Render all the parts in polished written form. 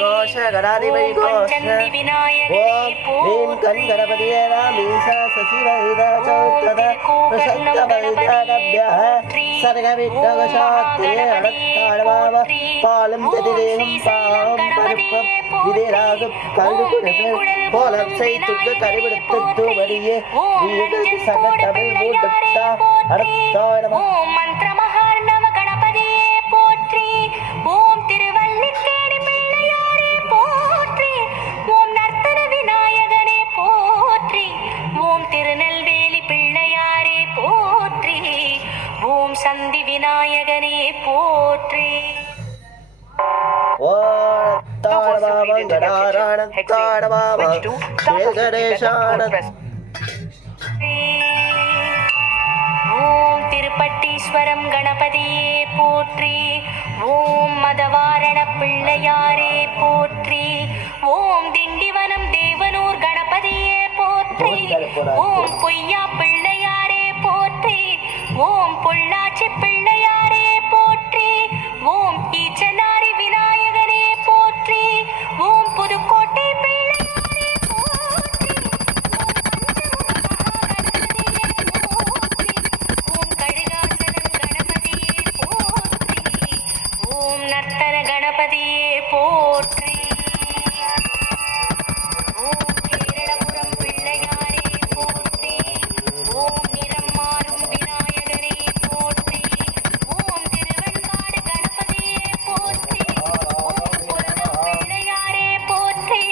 கோஷ கடாதிபதி கோஷ பஞ்சந்தி விநாயகனே ஓம் க்ளீம் கணபதியே ராமீசா சசிவஹிதா சௌத்தத பிரசத்த பரிதானப்யஹ சர்கவிக்னகசாத்தியே அடத்தாடவாவ பாலம் ததிரேகம் பாவம் பருப்பம் விதிராக கல்லுகுடல் கோலம் செய்துக்க கரிவிடுத்து வரியே வீடு சகத்தமிழ் மூட்டத்தா அடத்தாடவா ஓம் மந்திரமகார்ணவ கணபதியே போற்றி ஓம் திருவல்லிக்கேணி பிள்ளையாரே போற்றி ஓம் நர்த்தன விநாயகனே போற்றி ஓம் திருநெல்வேலி பிள்ளையாரே போற்றி ஓம் சந்தி விநாயகனே போற்றி ஓம் திருப்பட்டீஸ்வரம் கணபதியே போற்றி ஓம் மதவாரண பிள்ளையாரே போற்றி ஓம் திண்டிவனம் தேவனூர் கணபதியே போற்றி ஓம் பொய்யா பிள்ளையாரே போற்றி ஓம் பொள்ளாச்சி பிள்ளையாரே போற்றி ஓம் ஈச்சனாரி விநாயகரே போற்றி ஓம் புதுக்கோட்டை பிள்ளையாரே போற்றி ஓம் கழுகாச்சலம் கணபதியே போற்றி ஓம் நர்த்தன கணபதியே போற்றி ஓம் கேரளபுரம் பிள்ளையாரே போற்றி ஓம் நிறம் மாறும் விநாயகரே போற்றி ஓம் திருவெண்காடு கணபதியே போற்றி ஓம் புரணம் பிள்ளையாரே போற்றி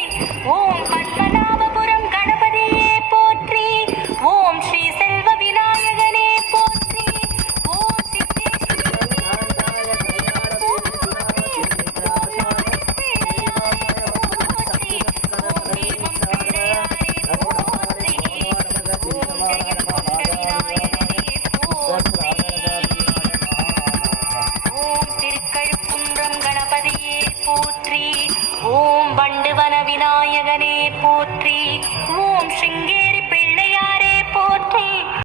ஓம் பத்மநாபபுரம் கணபதியே போற்றி ஓம் ஸ்ரீ செல்வ விநாயகனே போற்றி ஓம் சித்தேஸ்வரி ஓம் திருக்கழுக்குன்றம் கணபதியே போற்றி ஓம் வண்டுவன விநாயகனே போற்றி ஓம் சிங்கே